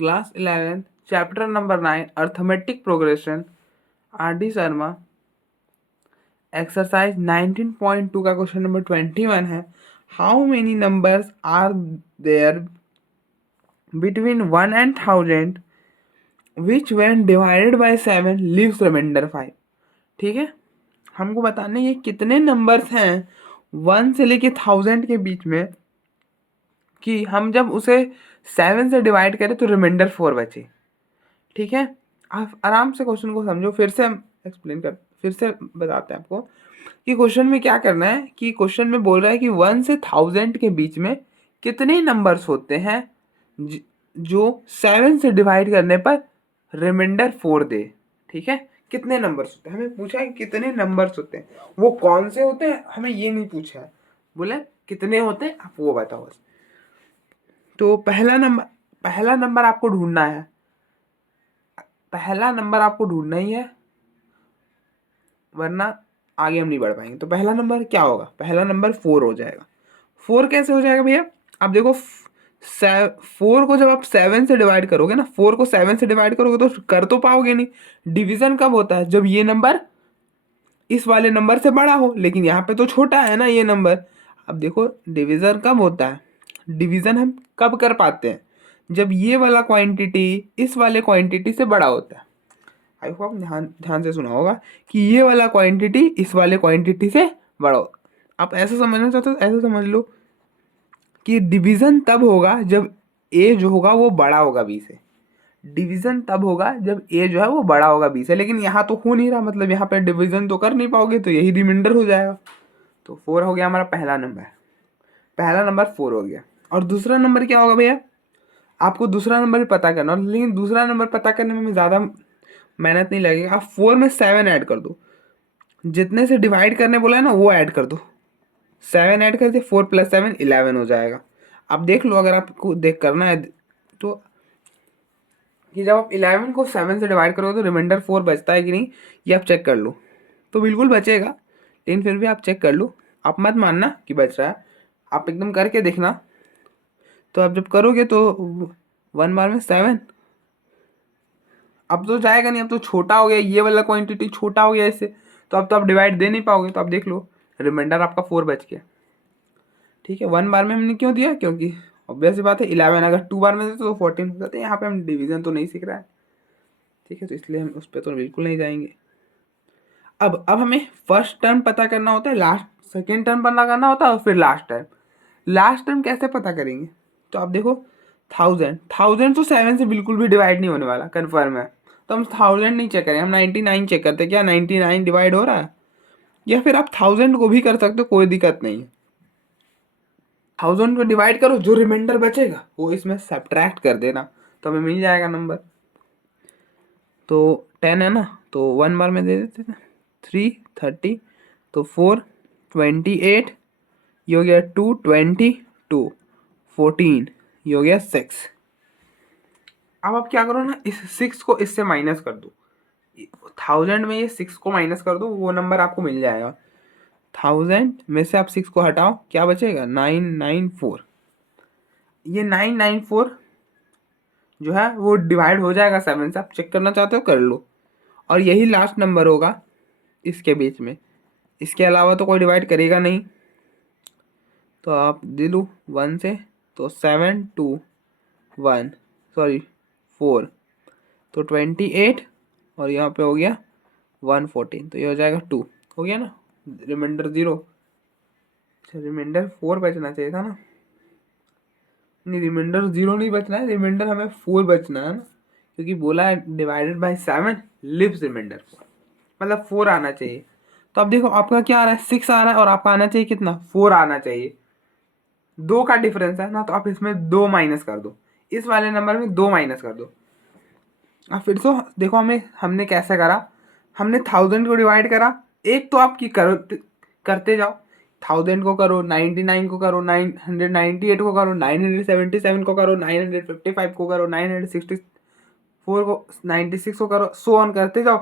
Class 11 chapter number 9 arithmetic progression RD Sharma exercise 19.2 का question number 21 है। How many numbers are there between 1 and 1000 which when divided by 7 leaves remainder 5। ठीक है, हमको बताने ये कितने नंबर्स हैं 1 से लेके 1000 के बीच में कि हम जब उसे 7 से डिवाइड करें तो रिमाइंडर 4 बचे। ठीक है, आप आराम से क्वेश्चन को समझो। फिर से हम फिर से बताते हैं आपको कि क्वेश्चन में क्या करना है। कि क्वेश्चन में बोल रहा है कि 1 से 1000 के बीच में कितने नंबर्स होते हैं जो 7 से डिवाइड करने पर रिमाइंडर 4 दे। ठीक है, कितने नंबर्स होते हैं, हमें पूछा है कि कितने नंबर्स होते हैं, वो कौन से होते हैं हमें ये नहीं पूछा है, बोले कितने होते हैं आप वो बताओ बस। तो पहला नंबर आपको ढूंढना है, पहला नंबर आपको ढूंढना ही है, वरना आगे हम नहीं बढ़ पाएंगे। तो पहला नंबर क्या होगा, पहला नंबर 4 हो जाएगा। 4 कैसे हो जाएगा भैया, आप देखो 4 को जब आप 7 से डिवाइड करोगे ना, 4 को 7 से डिवाइड करोगे तो कर तो पाओगे नहीं। डिवीजन कब होता है, जब ये नंबर इस वाले नंबर से बड़ा हो, लेकिन यहाँ पे तो छोटा है ना ये नंबर। अब देखो डिवीजन कब होता है, डिवीजन हम कब कर पाते हैं, जब ये वाला क्वांटिटी इस वाले क्वांटिटी से बड़ा होता है। आई होप ध्यान ध्यान से सुना होगा कि ये वाला क्वांटिटी इस वाले क्वांटिटी से बड़ा हो। आप ऐसा समझना चाहते हो ऐसा समझ लो कि डिवीजन तब होगा जब ए जो होगा वो बड़ा होगा बी से। डिवीजन तब होगा जब ए जो है वो बड़ा होगा बी से, लेकिन यहाँ तो हो नहीं रहा, मतलब यहाँ पे डिवीजन तो कर नहीं पाओगे, तो यही रिमाइंडर हो जाएगा। तो 4 हो गया हमारा पहला नंबर, पहला नंबर 4 हो गया। और दूसरा नंबर क्या होगा भैया, आपको दूसरा नंबर भी पता करना, लेकिन दूसरा नंबर पता करने में ज़्यादा मेहनत नहीं लगेगा। आप 4 में 7 ऐड कर दो, जितने से डिवाइड करने बोला है ना वो ऐड कर दो, 7 ऐड कर दे, 4 + 7 11 हो जाएगा। आप देख लो अगर आपको देख करना है तो कि जब आप 11 को 7 से डिवाइड करोगे तो रिमाइंडर 4 बचता है कि नहीं, ये आप चेक कर लो। तो बिल्कुल बचेगा, लेकिन फिर भी आप चेक कर लो, आप मत मानना कि बच रहा है, आप एकदम करके देखना। तो आप जब करोगे तो 1 बार में 7, अब तो जाएगा नहीं, अब तो छोटा हो गया, ये वाला क्वांटिटी छोटा हो गया इससे, तो अब तो आप डिवाइड दे नहीं पाओगे। तो आप देख लो रिमाइंडर आपका 4 बच गया। ठीक है, 1 बार में हमने क्यों दिया, क्योंकि ऑब्वियस सी बात है 11 अगर 2 बार में देते तो 14 हो जाते। यहाँ पे हम डिवीजन तो नहीं सीख रहा है, ठीक है, तो इसलिए हम उस पर तो बिल्कुल नहीं जाएंगे। अब हमें फर्स्ट टर्म पता करना होता है, लास्ट सेकेंड टर्म पता करना होता है, और फिर लास्ट टर्म। लास्ट टर्म कैसे पता करेंगे, तो आप देखो 1000 तो 7 से बिल्कुल भी डिवाइड नहीं होने वाला, कन्फर्म है। तो हम 1000 नहीं चेक करें, हम 99 चेक करते, क्या 99 डिवाइड हो रहा है। या फिर आप 1000 को भी कर सकते हो, कोई दिक्कत नहीं है। 1000 को डिवाइड करो, जो रिमाइंडर बचेगा वो इसमें सब्ट्रैक्ट कर देना, तो हमें मिल जाएगा नंबर। तो 10 है ना, तो 1 बार में दे देते थे 3 30, तो 4 28, ये हो गया 2 22 14, ये हो गया 6। अब आप क्या करो ना, इस 6 को इससे माइनस कर दो, 1000 में ये 6 को माइनस कर दो, वो नंबर आपको मिल जाएगा। 1000 में से आप 6 को हटाओ, क्या बचेगा 994। ये 994 जो है वो डिवाइड हो जाएगा 7 से, आप चेक करना चाहते हो कर लो, और यही लास्ट नंबर होगा इसके बीच में, इसके अलावा तो कोई डिवाइड करेगा नहीं। तो आप दे लो 1 से, तो 7 2 1 सॉरी 4, तो 28, और यहाँ पे हो गया 114, तो ये हो जाएगा 2, हो गया ना, रिमाइंडर 0। अच्छा रिमाइंडर 4 बचना चाहिए था ना, नहीं रिमाइंडर 0 नहीं बचना है, रिमाइंडर हमें 4 बचना है ना, क्योंकि बोला है डिवाइडेड बाय 7 लिव्स रिमाइंडर 4, मतलब 4 आना चाहिए। तो अब देखो आपका क्या आ रहा है 6 आ रहा है, और आपका आना चाहिए कितना 4 आना चाहिए, 2 का डिफरेंस है ना, तो आप इसमें 2 माइनस कर दो, इस वाले नंबर में 2 माइनस कर दो। अब फिर से देखो हमने कैसे करा, हमने 1000 को डिवाइड करा, एक तो आपकी करते जाओ, 1000 को करो, 99 को करो, 998 को करो, 977 को करो, 955 को करो, 964 को, 96 को करो, सो ऑन करते जाओ,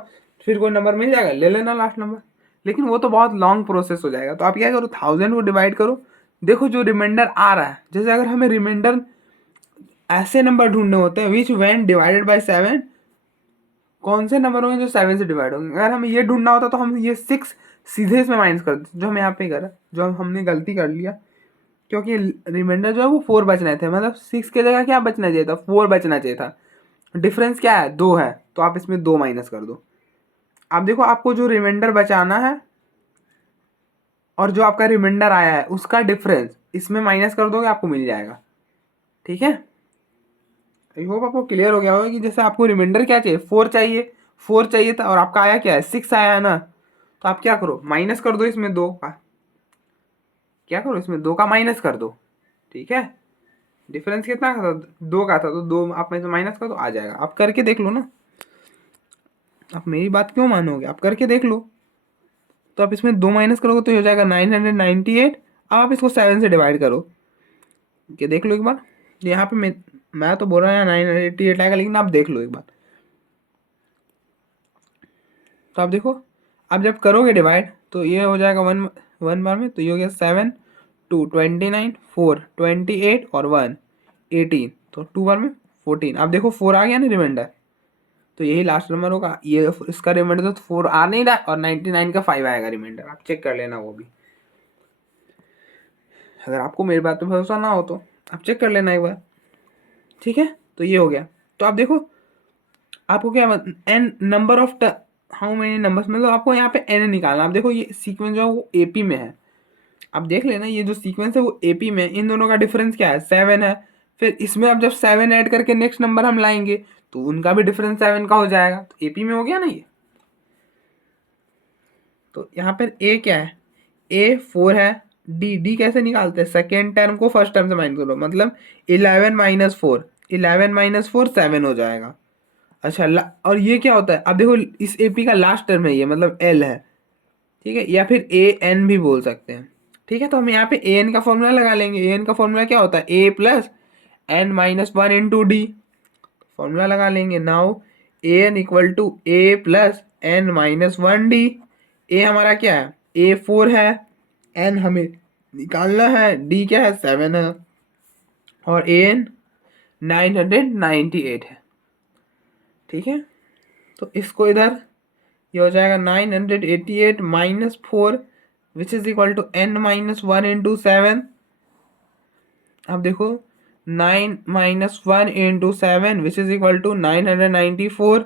फिर कोई नंबर मिल जाएगा ले लेना लास्ट नंबर। लेकिन वो तो बहुत लॉन्ग प्रोसेस हो जाएगा, तो आप क्या करो 1000 को डिवाइड करो, देखो जो रिमाइंडर आ रहा है, जैसे अगर हमें रिमाइंडर ऐसे नंबर ढूंढने होते हैं विच व्हेन डिवाइडेड बाय 7, कौन से नंबर होंगे जो 7 से डिवाइड होंगे। अगर हमें ये ढूंढना होता तो हम ये 6 सीधे इसमें माइनस कर देते, जो हम यहाँ पे करा, जो हमने गलती कर लिया, क्योंकि रिमाइंडर जो है वो 4 बचने थे, मतलब 6 की जगह क्या बचना चाहिए था, 4 बचना चाहिए था। डिफरेंस क्या है, 2 है, तो आप इसमें 2 माइनस कर दो। अब देखो आपको जो रिमाइंडर बचाना है और जो आपका रिमाइंडर आया है उसका डिफरेंस इसमें माइनस कर दोगे, आपको मिल जाएगा। ठीक है, आई होप आपको क्लियर हो गया होगा कि जैसे आपको रिमाइंडर क्या चाहिए, 4 चाहिए, 4 चाहिए था और आपका आया क्या है, 6 आया है ना, तो आप क्या करो, माइनस कर दो इसमें 2 का, क्या करो इसमें 2 का माइनस कर दो। ठीक है, डिफरेंस कितना का था, 2 का था, तो 2 आप में से माइनस कर दो, आ जाएगा। आप करके देख लो ना, आप मेरी बात क्यों मानोगे, आप करके देख लो। तो आप इसमें 2 माइनस करोगे तो हो जाएगा 998। अब आप इसको 7 से डिवाइड करो, क्या देख लो एक बार। यहाँ पे मैं तो बोल रहा हूँ 988 आएगा, लेकिन आप देख लो एक बार। तो आप देखो, आप जब करोगे डिवाइड तो ये हो जाएगा वन बार में, तो ये हो गया 7 2 29 4 28 और 1 18, तो 2 बार में 14। आप देखो 4 आ गया ना रिमाइंडर, तो यही लास्ट नंबर होगा। ये इसका रिमाइंडर तो 4 आ नहीं रहा, और 99 का 5 आएगा रिमाइंडर, आप चेक कर लेना वो भी। अगर आपको मेरी बात पे भरोसा ना हो तो आप चेक कर लेना एक बार। ठीक है, तो ये हो गया। तो आप देखो आपको क्या an number of how many numbers, मतलब आपको यहाँ पे एन निकालना। आप देखो ये सीक्वेंस जो है वो एपी में है, आप देख लेना ये जो सीक्वेंस है वो एपी में, इन दोनों का डिफरेंस क्या है, 7 है। फिर इसमें अब जब 7 ऐड करके नेक्स्ट नंबर हम लाएंगे तो उनका भी डिफरेंस 7 का हो जाएगा, तो एपी में हो गया ना ये। तो यहाँ पर ए क्या है, ए 4 है, डी डी कैसे निकालते हैं, सेकेंड टर्म को फर्स्ट टर्म से माइनस करो, मतलब 11 माइनस 4, 11 माइनस 4 7 हो जाएगा। अच्छा और ये क्या होता है, अब देखो इस एपी का लास्ट टर्म है ये, मतलब एल है। ठीक है, या फिर ए एन भी बोल सकते हैं। ठीक है, तो हम यहाँ पे ए एन का फॉर्मूला लगा लेंगे। ए एन का फॉर्मूला क्या होता है, A plus N minus 1 into D, formula लगा लेंगे। Now A N equal to A plus N minus 1 D. A हमारा क्या है, ए 4 है, एन हमें निकालना है, डी क्या है 7 है, और ए एन 998 है। ठीक है, तो इसको इधर ये हो जाएगा 988 minus 4 which is equal to n minus 1 into 7। अब देखो 9 minus 1 into 7 which is equal to 994,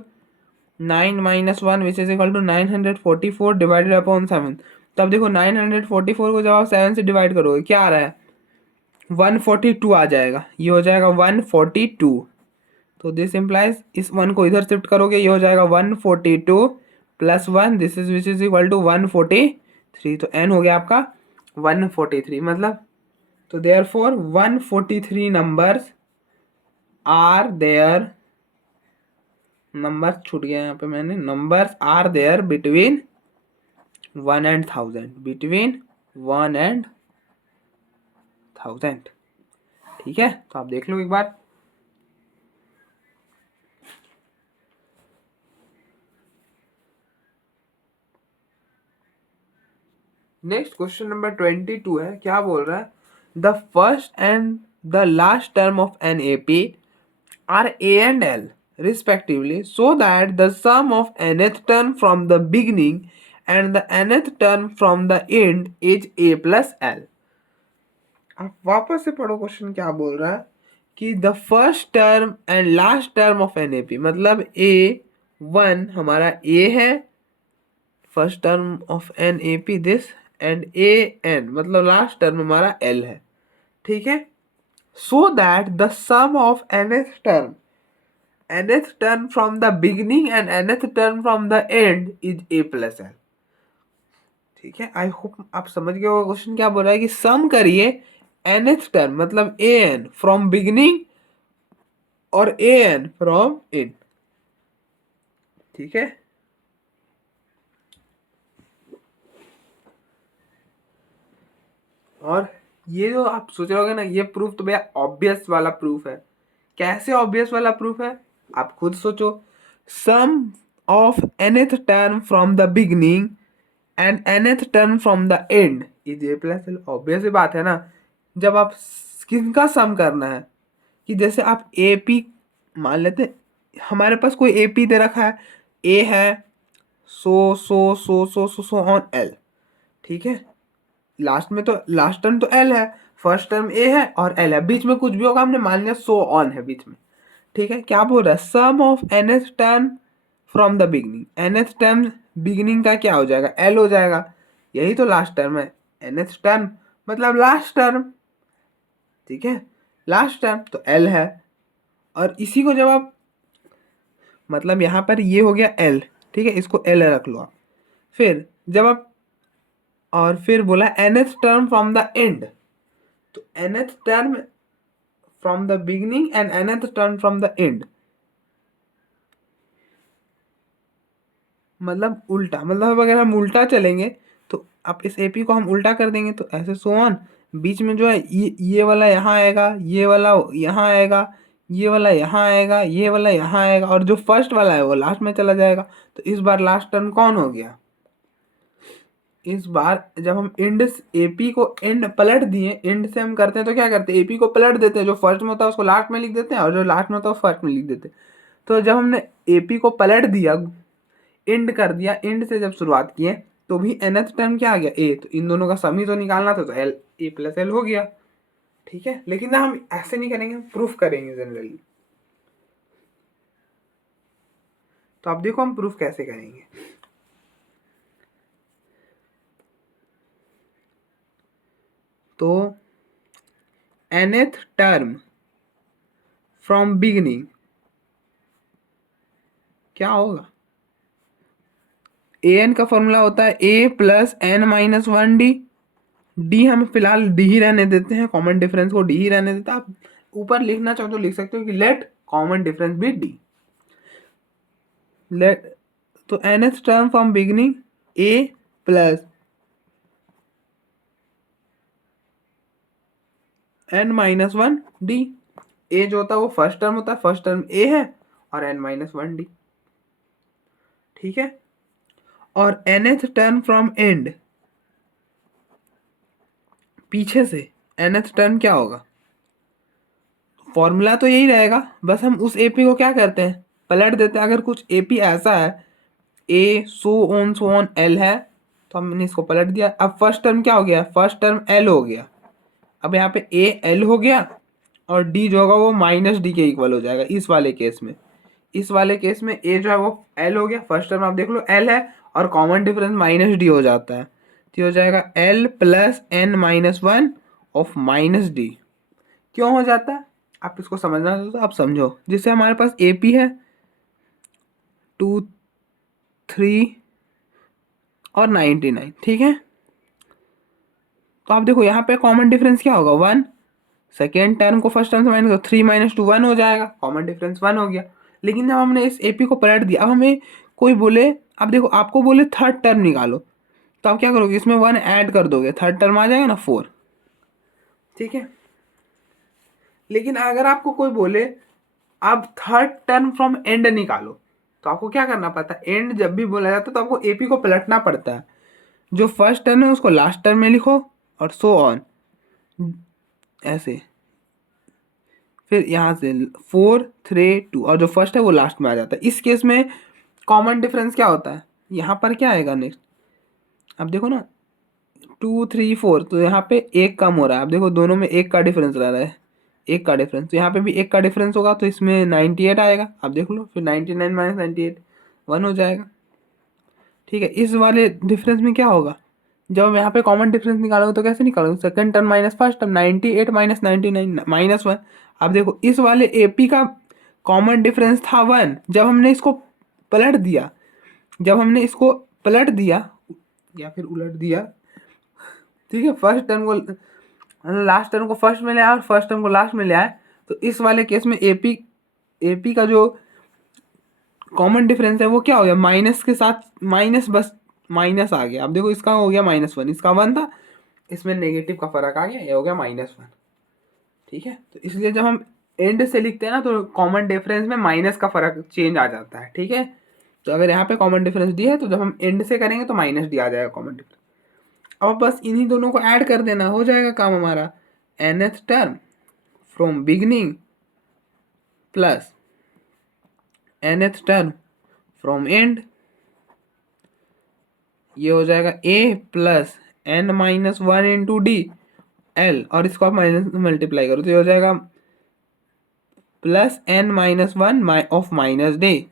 9 minus 1 which is equal to 944 divided upon 7। तो अब देखो 944 को जब आप 7 से डिवाइड करोगे क्या आ रहा है, 142 आ जाएगा, ये हो जाएगा 142। तो दिस इम्प्लाइज इस 1 को इधर शिफ्ट करोगे, ये हो जाएगा 142 plus 1 this is which is equal to 143। तो एन हो गया आपका 143, मतलब तो therefore 143 numbers are there, number छूट गया यहाँ पे मैंने, numbers are there between 1 and 1000, between 1 and 1000। ठीक है, तो आप देख लो एक बार। नेक्स्ट क्वेश्चन नंबर 22 है, क्या बोल रहा है, the first and the last term of an A P are A and L respectively, so that the sum of nth term from the beginning and the nth term from the end is a plus l। आप वापस से पढ़ो question क्या बोल रहा है कि the first term and last term of an A P, मतलब ए 1 हमारा ए है, first term of an A P this, and A n मतलब लास्ट टर्म हमारा एल है। ठीक है, so that the sum of nth term from the beginning and nth term from the end is a plus l। ठीक है, I hope आप समझ गए हो क्वेश्चन क्या बोल रहा है कि सम करिए nth टर्म मतलब ए एन फ्रॉम बिगिनिंग और ए एन फ्रॉम एंड। ठीक है, और ये जो आप सोच रहे होगे ना, ये प्रूफ तो भैया ऑब्वियस वाला प्रूफ है। कैसे ऑब्वियस वाला प्रूफ है, आप खुद सोचो। Sum of nth term from the beginning and nth term from the end is A plus L. Obvious बात है ना, जब आप किसका सम करना है, कि जैसे आप ए पी मान लेते, हमारे पास कोई ए पी दे रखा है, ए है, सो ऑन एल, ठीक है। लास्ट में तो लास्ट टर्म तो एल है, फर्स्ट टर्म ए है और एल है, बीच में कुछ भी होगा हमने मान लिया सो ऑन है बीच में, ठीक है। क्या बोल रहा है, sum of nth term from the beginning, nth term beginning का क्या हो जाएगा, एल हो जाएगा, यही तो लास्ट टर्म है, nth टर्म मतलब लास्ट टर्म, ठीक है, लास्ट टर्म तो एल है। और इसी को जब आप मतलब यहाँ पर ये हो गया एल, ठीक है, इसको एल रख लो आप। फिर जब आप और फिर बोला nth term from the and, तो nth term from the beginning and nth term from the and, मतलब उल्टा, मतलब अगर हम उल्टा चलेंगे तो आप इस एपी को हम उल्टा कर देंगे तो ऐसे सो ऑन, बीच में जो है ये वाला यहाँ आएगा, ये वाला यहाँ आएगा, ये वाला यहाँ आएगा, ये वाला यहाँ आएगा, और जो फर्स्ट वाला है वो लास्ट में चला जाएगा। तो इस बार लास्ट टर्म कौन हो गया, इस बार जब हम एंड एपी को एंड पलट दिए, एंड से हम करते हैं तो क्या करते हैं, एपी को पलट देते हैं, जो फर्स्ट में होता है उसको लास्ट में लिख देते हैं और जो लास्ट में होता है फर्स्ट में लिख देते हैं। तो जब हमने एपी को पलट दिया, एंड कर दिया, एंड से जब शुरुआत किए तो भी nth टर्म क्या आ गया, ए, तो इन दोनों का सम ही तो निकालना था, तो एल, ए प्लस एल हो गया, ठीक है। लेकिन ना हम ऐसे नहीं करेंगे, प्रूफ करेंगे जनरली। तो आप देखो हम प्रूफ कैसे करेंगे। तो nth टर्म फ्रॉम बिगिनिंग क्या होगा, ए एन का फॉर्मूला होता है A plus N minus one D, D हम फिलहाल डी ही रहने देते हैं, कॉमन डिफरेंस को डी ही रहने देते हैं। आप ऊपर लिखना चाहो तो लिख सकते हो कि let common difference be D, let, तो nth term from beginning A plus N minus one D, A जो होता है वो फर्स्ट टर्म होता है, फर्स्ट टर्म ए है और एन माइनस वन डी, ठीक है। और nth टर्म फ्रॉम एंड, पीछे से nth टर्म क्या होगा, फॉर्मूला तो यही रहेगा, बस हम उस एपी को क्या करते हैं, पलट देते हैं। अगर कुछ एपी ऐसा है, ए सो ऑन एल है, तो हमने इसको पलट दिया। अब फर्स्ट टर्म क्या हो गया, फर्स्ट टर्म एल हो गया, अब यहाँ पे ए एल हो गया और डी जो होगा वो माइनस डी के इक्वल हो जाएगा इस वाले केस में। इस वाले केस में ए जो है वो एल हो गया, फर्स्ट टर्म आप देख लो एल है और कॉमन डिफरेंस माइनस डी हो जाता है, तो हो जाएगा L plus N minus one of minus D. क्यों हो जाता है, आप इसको समझना तो आप समझो। जिससे हमारे पास ए पी है 2, 3 और 99, ठीक है। तो आप देखो यहाँ पे कॉमन डिफरेंस क्या होगा, 1, सेकेंड टर्म को फर्स्ट टर्म से माइनस, 3 माइनस 2 1 हो जाएगा, कॉमन डिफरेंस 1 हो गया। लेकिन जब हमने इस एपी को पलट दिया, अब हमें कोई बोले, अब देखो आपको बोले थर्ड टर्म निकालो, तो आप क्या करोगे, इसमें 1 ऐड कर दोगे, थर्ड टर्म आ जाएगा ना 4, ठीक है। लेकिन अगर आपको कोई बोले अब थर्ड टर्म फ्रॉम एंड निकालो, तो आपको क्या करना पड़ता है, एंड जब भी बोला जाता है तो आपको एपी को पलटना पड़ता है, जो फर्स्ट टर्म है उसको लास्ट टर्म में लिखो और सो ऑन ऐसे, फिर यहाँ से 4 3 2 और जो फर्स्ट है वो लास्ट में आ जाता है। इस केस में कॉमन डिफरेंस क्या होता है, यहाँ पर क्या आएगा नेक्स्ट, अब देखो ना 2 3 4, तो यहाँ पे एक कम हो रहा है, अब देखो दोनों में एक का डिफरेंस रह रहा है, एक का डिफरेंस, तो यहाँ पे भी एक का डिफरेंस होगा, तो इसमें 98 आएगा, आप देख लो, फिर 99 माइनस 98 1 हो जाएगा, ठीक है। इस वाले डिफरेंस में क्या होगा, जब हम यहाँ पे कॉमन डिफरेंस निकालोगे तो कैसे निकालोगे, second term minus first term, 98 minus 99 minus 1। अब देखो इस वाले एपी का कॉमन डिफरेंस था 1, जब हमने इसको पलट दिया, जब हमने इसको पलट दिया या फिर उलट दिया, ठीक है, फर्स्ट टर्म को लास्ट टर्म को फर्स्ट में ले आया और फर्स्ट टर्म को लास्ट में ले आया, तो इस वाले केस में एपी का जो कॉमन डिफरेंस है वो क्या हो गया, माइनस के साथ माइनस, बस माइनस आ गया। अब देखो इसका हो गया -1, इसका 1 था, इसमें नेगेटिव का फर्क आ गया, ये हो गया -1, ठीक है। तो इसलिए जब हम एंड से लिखते हैं ना तो कॉमन डिफरेंस में माइनस का फर्क चेंज आ जाता है, ठीक है। तो अगर यहाँ पे कॉमन डिफरेंस डी है तो जब हम एंड से करेंगे तो माइनस डी आ जाएगा कॉमन डिफरेंस। अब बस इन्हीं दोनों को ऐड कर देना, हो जाएगा काम हमारा, nth term from beginning plus nth term from and, ये हो जाएगा a plus n minus one into D L, और इसको आप माइनस मल्टीप्लाई करो तो ये हो जाएगा plus n minus one of minus D,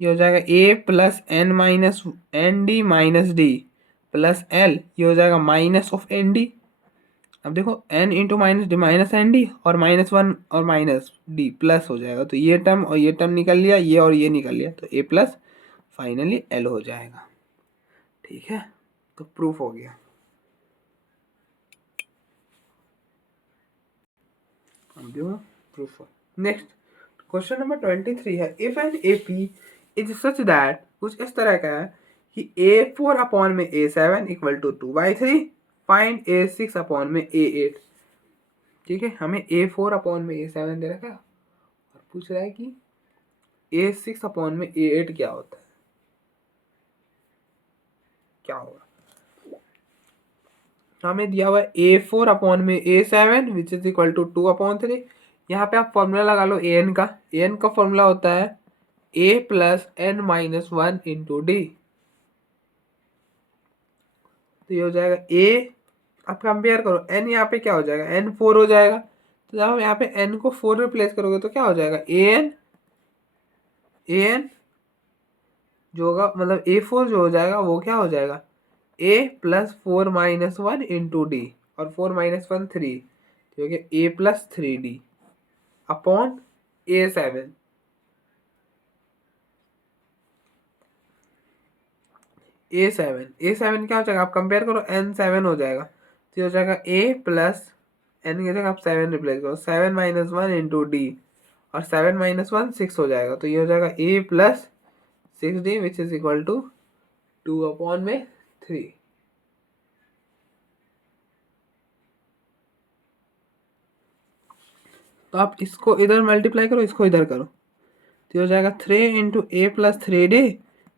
ये हो जाएगा a plus n minus n D minus D plus l, ये हो जाएगा माइनस ऑफ एन डी। अब देखो n into minus D minus n D, और माइनस वन और माइनस डी प्लस हो जाएगा, तो ये टर्म और ये टर्म निकल लिया, ये और ये निकल लिया, तो a प्लस फाइनली l हो जाएगा। ठीक है, तो प्रूफ हो गया। प्रूफ। नेक्स्ट क्वेश्चन नंबर 23 है, if an A P is such that, कुछ इस तरह का है कि A4 अपॉन में A7 equal to 2/3, find A6 upon में A8। ठीक है, हमें A4 अपॉन में A7 दे रखा है और पूछ रहा है कि A6 अपॉन में A8 क्या होता है, क्या होगा। हमें दिया हुआ है A4 अपॉन में A7 which is equal to 2/3। यहाँ पे आप फॉर्मूला लगा लो an का। an का फॉर्मूला होता है a plus n minus one into D, तो ये हो जाएगा a, आप कंपेयर करो n यहाँ पे क्या हो जाएगा, n 4 हो जाएगा, तो जब हम यहाँ पे n को 4 रिप्लेस करोगे तो क्या हो जाएगा an जो होगा, मतलब A4 जो हो जाएगा वो क्या हो जाएगा a plus 4 minus one into D, और 4 माइनस वन 3, तो हो गया a plus 3d upon A7। A7 क्या हो जाएगा, आप कंपेयर करो N7 हो जाएगा, तो हो जाएगा A प्लस n की जगह आप 7 रिप्लेस करो, 7 माइनस वन इंटू डी, और 7 माइनस वन 6 हो जाएगा, तो ये हो जाएगा A plus 6d which is equal to 2/3। तो आप इसको इधर मल्टीप्लाई करो, इसको इधर करो, तो हो जाएगा 3 into A plus 3d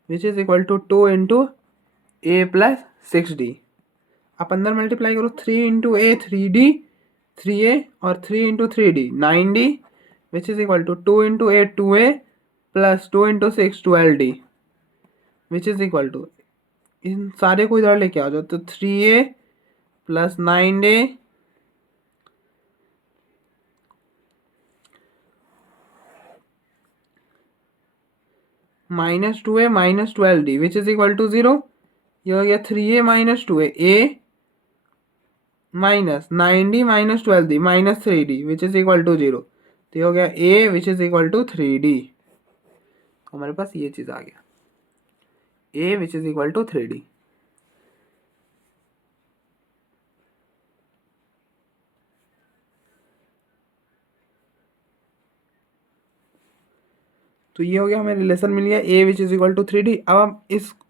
which is equal to 2 into A plus 6d। आप अंदर मल्टीप्लाई करो, 3 इंटू A 3d 3a, और 3 into 3d 9d which is equal to 2 into A 2a plus 2 into 6 12d which is equal to, इन सारे को इधर लेके आ जाओ, तो 3a plus 9a minus 2a minus 12d which is equal to 0। ये हो गया 3a minus 2a a minus 9d minus 12d minus 3d which is equal to 0, तो ये हो गया a which is equal to 3d। हमारे पास ये चीज़ आ गया a which is equal to 3d। तो ये हो गया, हमें रिलेशन मिल गया a which is equal to 3d। अब आप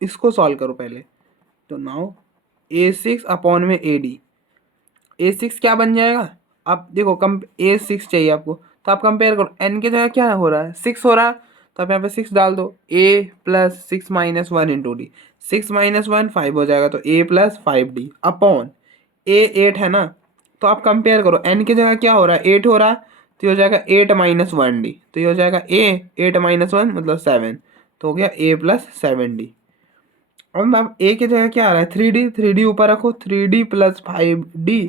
इसको सॉल्व करो पहले, तो नाउ A6 अपॉन में AD, A6 क्या बन जाएगा, आप देखो कम A6 चाहिए आपको, तो आप कंपेयर करो, n की जगह क्या हो रहा है 6 हो रहा है, तो आप यहाँ पे 6 डाल दो, a plus 6 minus one into D, 6 minus one 5 हो जाएगा, तो a plus 5d upon a 8 है ना, तो आप कंपेयर करो n की जगह क्या हो रहा है 8 हो रहा है, तो ये हो जाएगा 8 माइनस वन डी, तो ये हो जाएगा a 8 माइनस वन मतलब 7, तो हो गया a प्लस 7d। अब a की जगह क्या आ रहा है 3d ऊपर रखो, 3d प्लस 5d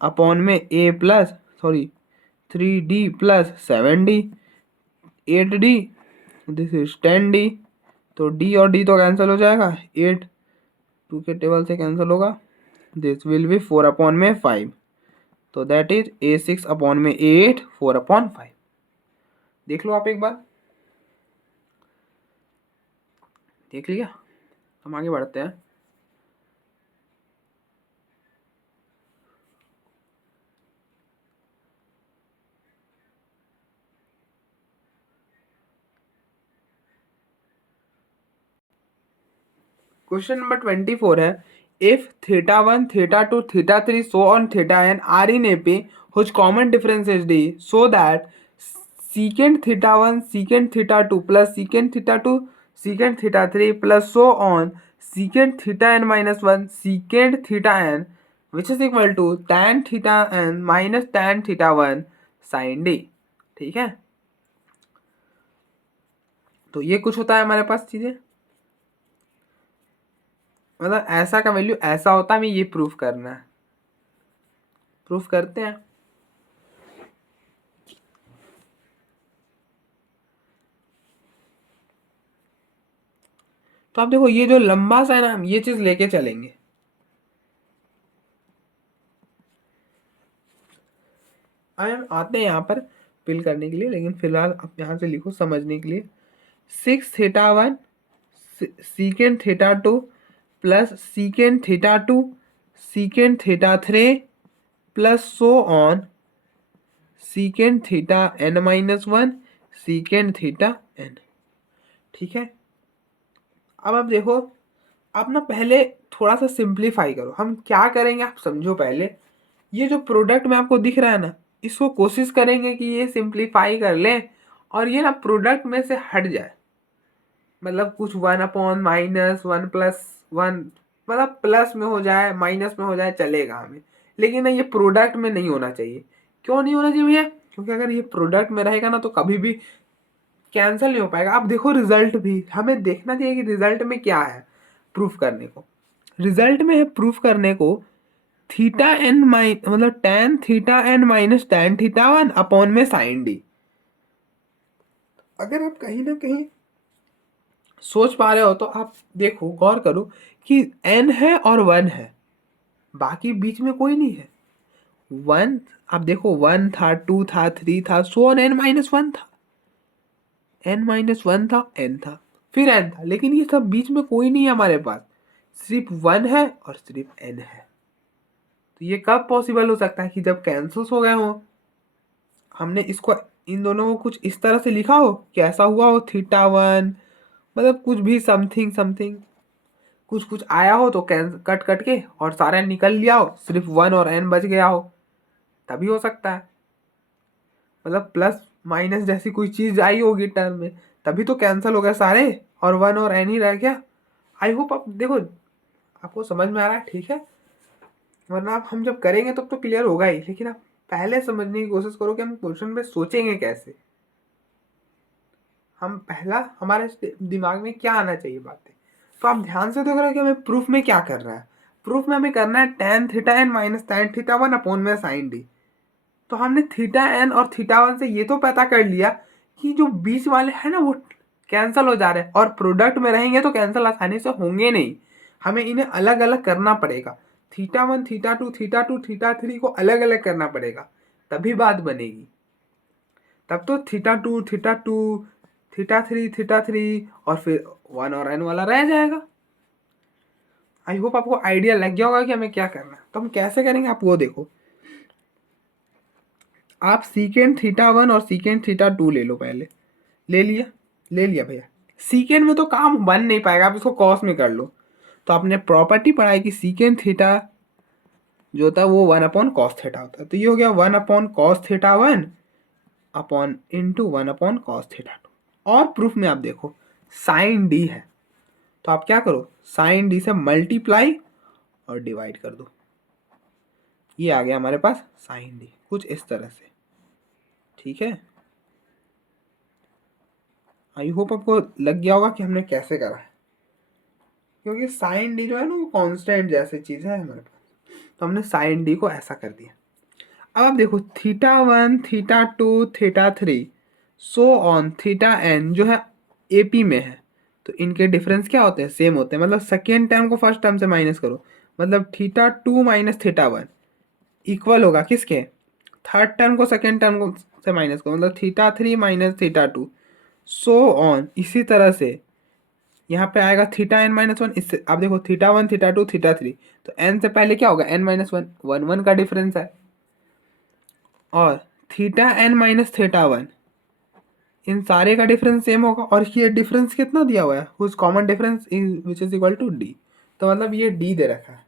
अपॉन में a plus 3d plus 7d 8d this is 10d, तो d और d तो कैंसिल हो जाएगा, 8 2 के टेबल से कैंसिल होगा, दिस विल बी 4/5, तो दैट इज A6 अपॉन में A8 4/5। देख लो आप एक बार, देख लिया, हम आगे बढ़ते हैं। क्वेश्चन नंबर 24 है, if θ1 θ2 θ3 so on θn are in AP whose common difference is d, so that secant θ1 secant θ2 plus secant θ2 secant θ3 plus so on secant θn minus 1 secant θn which is equal to tan θn minus tan θ1 sin d। ठीक है, तो ये कुछ होता है हमारे पास चीजें, मतलब ऐसा का वैल्यू ऐसा होता है, हमें ये प्रूफ करना है। प्रूफ करते हैं। तो आप देखो ये जो लंबा सा है ना, हम ये चीज लेके चलेंगे। आए हम आते हैं यहाँ पर फिल करने के लिए, लेकिन फिलहाल आप यहाँ से लिखो समझने के लिए। 6θ1 sec θ2 plus sec θ2 sec θ3 plus so on sec θn-1 sec θn। ठीक है। अब आप देखो, आप ना पहले थोड़ा सा सिंप्लीफाई करो। हम क्या करेंगे आप समझो। पहले ये जो प्रोडक्ट में आपको दिख रहा है ना, इसको कोशिश करेंगे कि ये सिंप्लीफाई कर लें और ये ना प्रोडक्ट में से हट जाए। मतलब कुछ 1/-1 मतलब प्लस में हो जाए माइनस में हो जाए चलेगा हमें, लेकिन ना ये प्रोडक्ट में नहीं होना चाहिए। क्यों नहीं होना चाहिए भैया? क्योंकि अगर ये प्रोडक्ट में रहेगा ना तो कभी भी कैंसिल नहीं हो पाएगा। आप देखो रिजल्ट भी हमें देखना चाहिए कि रिजल्ट में क्या है प्रूफ करने को। रिजल्ट में है प्रूफ करने को θn मतलब tan θn-tan θ1 अपॉन में sin d। अगर आप कहीं ना कहीं सोच पा रहे हो तो आप देखो गौर करो कि n है और 1 है, बाकी बीच में कोई नहीं है। 1 आप देखो 1 था 2 था 3 था सो ऑन n-1 था, n-1 था n था फिर n था, लेकिन ये सब बीच में कोई नहीं है हमारे पास, सिर्फ 1 है और सिर्फ n है। तो ये कब पॉसिबल हो सकता है कि जब कैंसल्स हो गए हो। हमने इसको इन दोनों को कुछ इस तरह से लिखा हो कि ऐसा हुआ हो θ1 मतलब कुछ भी समथिंग समथिंग कुछ कुछ आया हो तो कट कट के और सारा निकल लिया हो, सिर्फ 1 और n बच गया हो, तभी हो सकता है। मतलब प्लस माइनस जैसी कोई चीज आई होगी टर्म में, तभी तो कैंसिल हो गए सारे और 1 और n ही रह गया। आई होप आप देखो आपको समझ में आ रहा है, ठीक है। वरना आप हम जब करेंगे तब तो क्लियर होगा ही, लेकिन आप पहले समझने की कोशिश करो कि हम क्वेश्चन पे सोचेंगे कैसे। हम पहला हमारे दिमाग में क्या आना चाहिए बातें। तो आप ध्यान से देख रहे हो कि हमें प्रूफ में क्या करना है। प्रूफ में हमें करना है tan θn minus tan θ1 upon में sin d। तो हमने θn और θ1 से ये तो पता कर लिया कि जो बीच वाले हैं ना वो कैंसिल हो जा रहे हैं, और प्रोडक्ट में रहेंगे तो कैंसिल आसानी से होंगे नहीं, हमें इन्हें अलग अलग करना पड़ेगा। θ1 θ2 θ2 θ3 को अलग अलग करना पड़ेगा, तभी बात बनेगी। तब तो θ2 θ2 θ3 θ3 और फिर 1 और n वाला रह जाएगा। आई होप आपको आइडिया लग गया होगा कि हमें क्या करना है। तो हम कैसे करेंगे आप वो देखो। आप सीकेंड θ1 और सीकेंड θ2 ले लो। पहले ले लिया भैया। सीकेंड में तो काम बन नहीं पाएगा, आप इसको कॉस में कर लो। तो आपने प्रॉपर्टी पढ़ाई कि सीकेंड थीटा जो होता है वो 1/cos थीटा होता है। तो ये हो गया 1/cos θ1 अपॉन इंटू 1/cos θ2। और प्रूफ में आप देखो साइन डी है, तो आप क्या करो साइन डी से मल्टीप्लाई और डिवाइड कर दो। ये आ गया हमारे पास साइन डी कुछ इस तरह से, ठीक है। आई होप आपको लग गया होगा कि हमने कैसे करा है, क्योंकि साइन डी जो है ना वो कांस्टेंट जैसी चीज है हमारे पास। तो हमने साइन डी को ऐसा कर दिया। अब आप देखो θ1 θ2 θ3 सो ऑन θn जो है एपी में है, तो इनके डिफरेंस क्या होते हैं? सेम होते हैं। मतलब सेकेंड टर्म को फर्स्ट टर्म से माइनस करो, मतलब θ2 माइनस θ1 इक्वल होगा किसके? थर्ड टर्म को सेकेंड टर्म से माइनस करो, मतलब θ3 माइनस θ2 सो ऑन। इसी तरह से यहाँ पे आएगा θn-1। इससे आप देखो θ1 θ2 θ3, तो n से पहले क्या होगा? n-1 1 1 का डिफरेंस है। और θn-θ1 इन सारे का डिफरेंस सेम होगा। और ये डिफरेंस कितना दिया हुआ है? Whose common difference which is equal to d। तो मतलब ये d दे रखा है।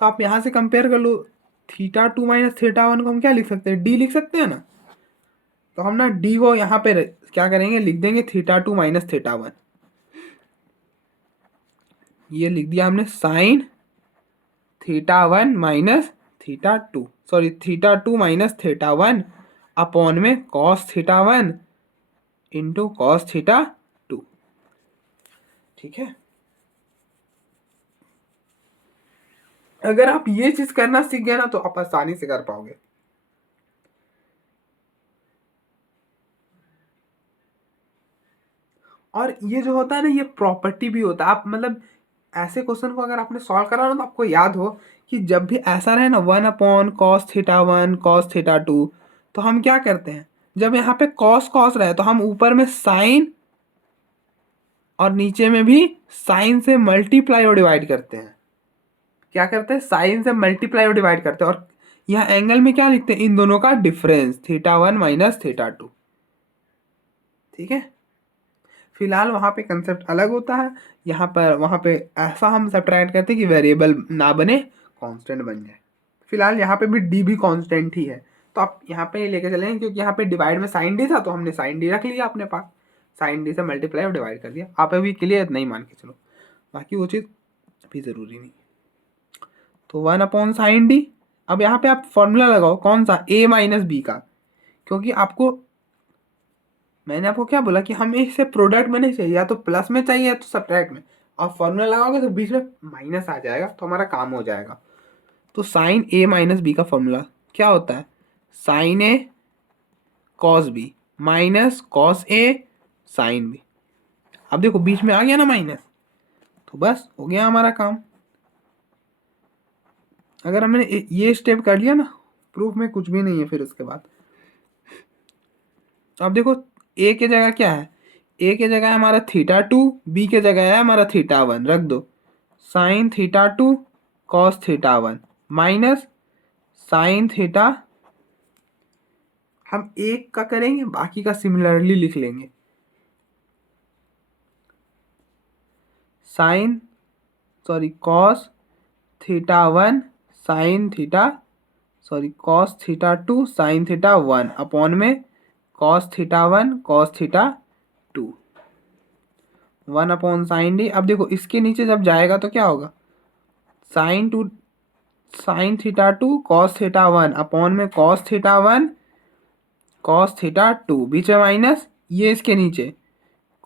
तो आप यहाँ से कंपेयर कर लो, θ2 माइनस θ1 को हम क्या लिख सकते हैं? d लिख सकते हैं ना। तो हम ना d को यहाँ पे क्या करेंगे? लिख देंगे θ2 माइनस θ1। ये लिख दिया हमने sine θ1 minus θ2, sorry θ2 minus θ1 upon में cos θ1 इंटू cos θ2। ठीक है, अगर आप ये चीज करना सीख गए ना तो आप आसानी से कर पाओगे। और ये जो होता है ना, ये प्रॉपर्टी भी होता है। आप मतलब ऐसे क्वेश्चन को अगर आपने सॉल्व करा ना तो आपको याद हो कि जब भी ऐसा रहे ना 1/cos θ1 cos θ2, तो हम क्या करते हैं, जब यहाँ पे cos cos रहे तो हम ऊपर में साइन और नीचे में भी साइन से मल्टीप्लाई और डिवाइड करते हैं। क्या करते हैं, साइन से मल्टीप्लाई और डिवाइड करते हैं, और यहाँ एंगल में क्या लिखते हैं, इन दोनों का डिफरेंस θ1 माइनस θ2। ठीक है, फिलहाल वहाँ पे कंसेप्ट अलग होता है, यहाँ पर वहाँ पे ऐसा हम सब्ट्रैक्ट करते हैं कि वेरिएबल ना बने, कांस्टेंट बन जाए। फिलहाल यहाँ पे भी डी भी कांस्टेंट ही है, तो आप यहाँ पे लेके चलेंगे, क्योंकि यहाँ पे डिवाइड में साइन डी था तो हमने साइन डी रख लिया अपने पास, साइन डी से मल्टीप्लाई और डिवाइड कर दिया। आप अभी क्लियर नहीं मान के चलो, बाकी वो चीज़ अभी ज़रूरी नहीं। तो 1/sin d। अब यहाँ पे आप फॉर्मूला लगाओ, कौन सा, a माइनस बी का, क्योंकि आपको मैंने आपको क्या बोला कि हमें इसे प्रोडक्ट में नहीं चाहिए, या तो प्लस में चाहिए या तो सब्ट्रैक्ट में। आप फॉर्मूला लगाओगे तो बीच में माइनस आ जाएगा, तो हमारा काम हो जाएगा। तो साइन a माइनस बी का फॉर्मूला क्या होता है, sine a cos B minus cos a sine B. अब देखो बीच में आ गया ना माइनस, तो बस हो गया हमारा काम। अगर हमने ये स्टेप कर लिया ना, प्रूफ में कुछ भी नहीं है फिर उसके बाद। अब देखो ए के जगह क्या है, ए के जगह है हमारा θ2, बी के जगह है हमारा θ1, रख दो sine θ2 cos θ1 minus sine theta, हम एक का करेंगे बाकी का सिमिलरली लिख लेंगे, sine cos θ1 sine theta cos θ2 sine θ1 upon में कॉस θ1 कॉस θ2 1/sin d। अब देखो इसके नीचे जब जाएगा तो क्या होगा, साइन θ2 कॉस θ1 अपॉन में कॉस θ1 कॉस θ2, बीच में माइनस, ये इसके नीचे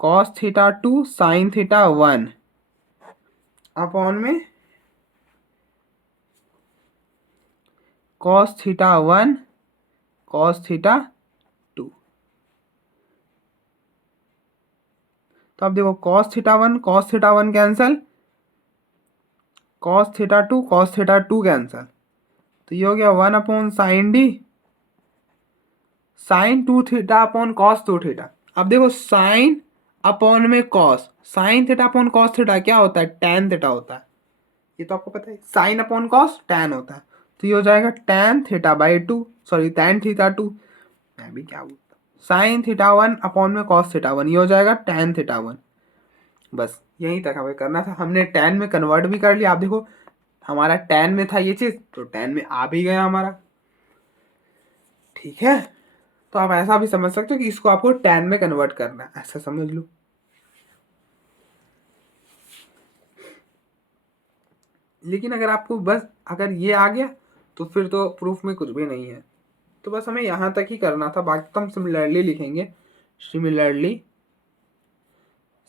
कॉस θ2 साइन θ1 अपॉन में कॉस θ1 कॉस θ2। तो अब देखो कॉस θ1 कैंसल, कॉस θ2 कैंसल, तो ये हो गया 1/sin d sign 2θ upon cos 2θ। अब देखो साइन अपॉन में cos, sine theta upon cos theta क्या होता है, टैन थीटा होता है, ये तो आपको पता है, साइन अपॉन कॉस टैन होता है, तो ये हो जाएगा tan theta by 2, sorry tan θ2, मैं भी क्या बोलता, साइन θ1 अपॉन में कॉस θ1, ये हो जाएगा टैन θ1। बस यहीं तक हमें करना था, हमने टैन में कन्वर्ट भी कर लिया। आप देखो हमारा टैन में था ये चीज़, तो टैन में आ भी गया हमारा। ठीक है, तो आप ऐसा भी समझ सकते हो कि इसको आपको टैन में कन्वर्ट करना है, ऐसा समझ लो। लेकिन अगर आपको बस अगर ये आ गया तो फिर तो प्रूफ में कुछ भी नहीं है, तो बस हमें यहाँ तक ही करना था, बाकी तो हम सिमिलरली लिखेंगे। सिमिलरली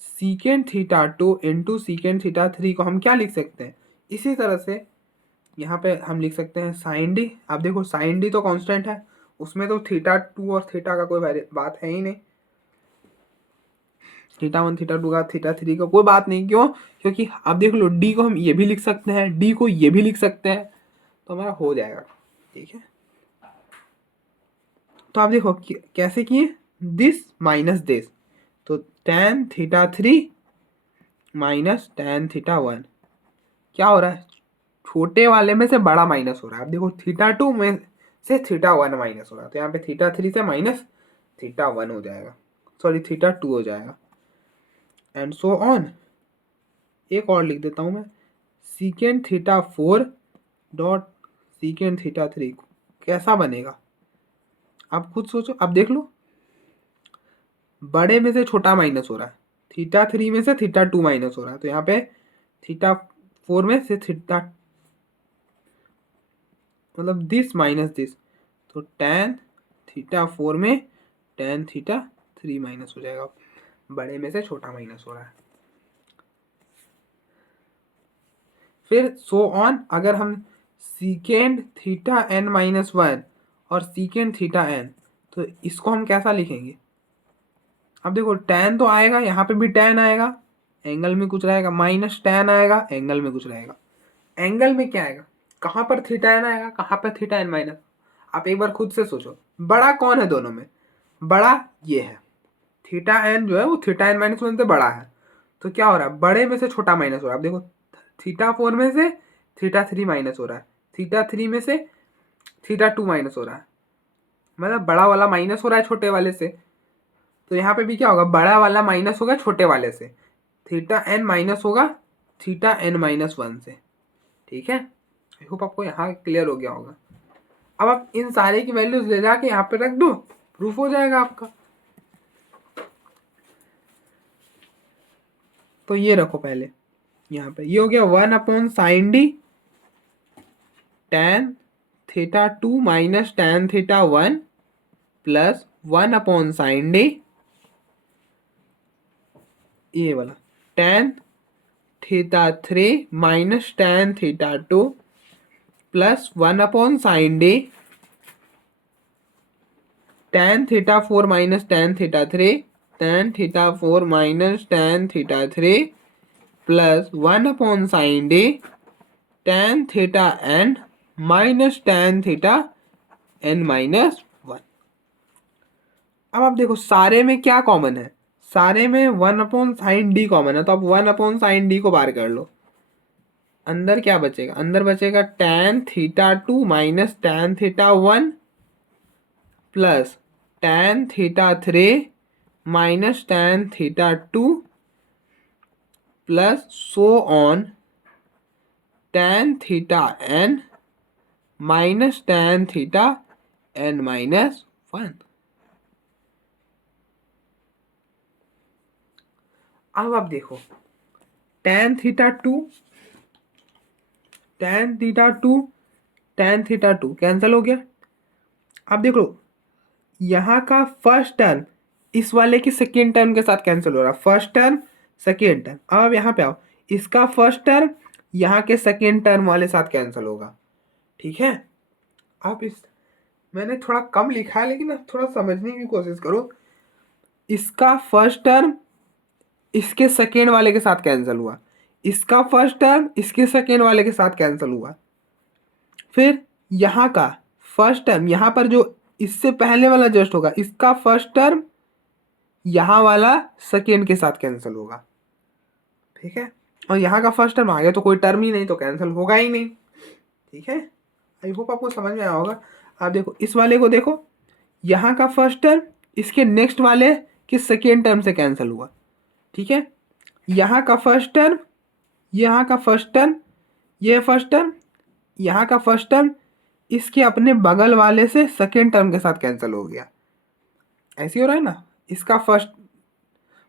सीकेंड θ2 इंटू सीकेंड θ3 को हम क्या लिख सकते हैं, इसी तरह से यहाँ पे हम लिख सकते हैं साइन डी। आप देखो साइन डी तो कांस्टेंट है, उसमें तो θ2 और थीटा का कोई बात है ही नहीं, θ1 θ2 का θ3 का कोई बात नहीं। क्यों, क्योंकि आप देख लो डी को हम ये भी लिख सकते हैं, डी को ये भी लिख सकते हैं, तो हमारा हो जाएगा। ठीक है, तो आप देखो कैसे किए, दिस माइनस दिस, तो tan θ3 माइनस tan θ1 क्या हो रहा है, छोटे वाले में से बड़ा माइनस हो रहा है। अब देखो θ2 में से θ1 माइनस हो रहा है, तो यहाँ पे θ3 से माइनस θ1 हो जाएगा, सॉरी θ2 हो जाएगा, एंड सो ऑन। एक और लिख देता हूँ मैं, सीकेंड θ4 डॉट सीकेंड θ3 कैसा बनेगा, आप खुद सोचो। अब देख लो बड़े में से छोटा माइनस हो रहा है, θ3 में से θ2 माइनस हो रहा है, तो यहाँ पे θ4 में से थीटा मतलब दिस माइनस दिस, तो tan θ4 में tan θ3 माइनस हो जाएगा, बड़े में से छोटा माइनस हो रहा है। फिर सो ऑन, अगर हम secant theta n minus one और सीकेंड थीटा एन, तो इसको हम कैसा लिखेंगे? अब देखो tan तो आएगा, यहाँ पे भी tan आएगा, एंगल में कुछ रहेगा, माइनस tan आएगा, एंगल में कुछ रहेगा। एंगल में क्या आएगा? कहाँ पर थीटा एन आएगा, कहाँ पर थीटा एन माइनस। आप एक बार खुद से सोचो, बड़ा कौन है दोनों में? बड़ा ये है, थीटा एन जो है वो थीटा एन माइनस वन से बड़ा है। तो क्या हो रहा है? बड़े में से छोटा माइनस हो रहा है। अब देखो थीटा फोर में से थीटा थ्री माइनस हो रहा है, थीटा थ्री में से थीटा टू माइनस हो रहा है, मतलब बड़ा वाला माइनस हो रहा है छोटे वाले से। तो यहाँ पे भी क्या होगा? बड़ा वाला माइनस होगा छोटे वाले से, थीटा एन माइनस होगा थीटा एन माइनस वन से। ठीक है, आई होप आपको यहाँ क्लियर हो गया होगा। अब आप इन सारे की वैल्यूज ले जाके यहाँ पे रख दो, प्रूफ हो जाएगा आपका। तो ये रखो पहले यहाँ पे, ये हो गया 1/sin d tan theta two minus tan theta one plus 1/sin d, ये वाला tan theta three minus tan theta two plus 1/sin d tan theta four minus tan theta three, tan theta four minus tan theta three plus 1/sin d tan theta n minus tan theta n minus one. अब आप देखो सारे में क्या common है? सारे में 1/sin d common है, तो आप 1/sin d को बाहर कर लो। अंदर क्या बचेगा? अंदर बचेगा tan theta two minus tan theta one plus tan theta three minus tan theta two plus so on tan theta n minus tan theta n minus one. अब आप देखो tan theta two tan theta two tan theta two cancel हो गया। अब देखो यहाँ का first term इस वाले की सेकेंड टर्म के साथ कैंसिल हो रहा है, फर्स्ट टर्म सेकेंड टर्म। अब यहाँ पे आओ, इसका फर्स्ट टर्म यहाँ के सेकेंड टर्म वाले साथ कैंसिल होगा। ठीक है, आप इस मैंने थोड़ा कम लिखा है लेकिन आप थोड़ा समझने की कोशिश करो। इसका फर्स्ट टर्म इसके सेकेंड वाले के साथ कैंसिल हुआ, इसका फर्स्ट टर्म इसके सेकेंड वाले के साथ कैंसिल हुआ, फिर यहाँ का फर्स्ट टर्म यहाँ पर जो इससे पहले वाला जस्ट होगा, इसका फर्स्ट टर्म यहाँ वाला सेकेंड के साथ कैंसिल होगा। ठीक है, और यहाँ का फर्स्ट टर्म आ गया तो कोई टर्म ही नहीं, तो कैंसिल होगा ही नहीं। ठीक है, आई होप आपको समझ में आया होगा। आप देखो इस वाले को देखो, यहाँ का फर्स्ट टर्म इसके नेक्स्ट वाले के सेकेंड टर्म से कैंसिल हुआ। ठीक है, यहाँ का फर्स्ट टर्म, यहाँ का फर्स्ट टर्म, ये फर्स्ट टर्म, यहाँ का फर्स्ट टर्म इसके अपने बगल वाले से सेकेंड टर्म के साथ कैंसिल हो गया। ऐसे हो रहा है ना, इसका फर्स्ट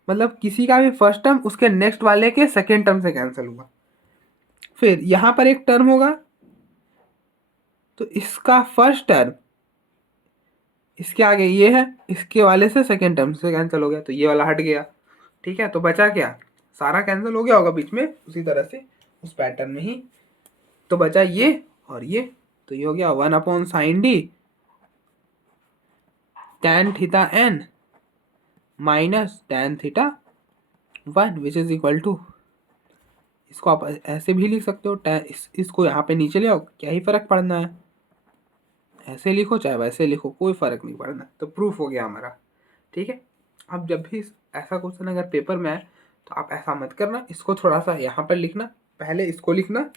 मतलब किसी का भी फर्स्ट टर्म उसके नेक्स्ट वाले के सेकेंड टर्म से कैंसिल हुआ। फिर यहाँ पर एक टर्म होगा तो इसका फर्स्ट टर्म इसके आगे ये है, इसके वाले से सेकेंड टर्म से कैंसिल हो गया, तो ये वाला हट गया। ठीक है, तो बचा क्या? सारा कैंसिल हो गया होगा बीच में उसी तरह से उस पैटर्न में ही, तो बचा ये और ये। तो ये हो गया 1/sin d tan theta n minus tan theta one which is equal to, इसको आप ऐसे भी लिख सकते हो, इसको यहाँ पे नीचे ले आओ, क्या ही फर्क पड़ना है, ऐसे लिखो चाहे वैसे लिखो, कोई फर्क नहीं पड़ना। तो प्रूफ हो गया हमारा। ठीक है, अब जब भी ऐसा क्वेश्चन अगर पेपर में आए तो आप ऐसा मत करना, इसको थोड़ा सा यहाँ पर लिखना, पहले इसको लिखना,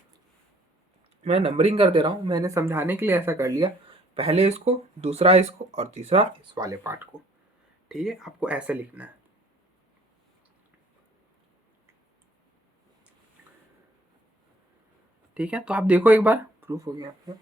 मैं नंबरिंग कर दे रहा हूँ, मैंने समझाने के लिए ऐसा कर लिया, पहले इसको, दूसरा इसको और तीसरा इस वाले पार्ट को। ठीक है, आपको ऐसे लिखना है। ठीक है, तो आप देखो एक बार, प्रूफ हो गया आपका।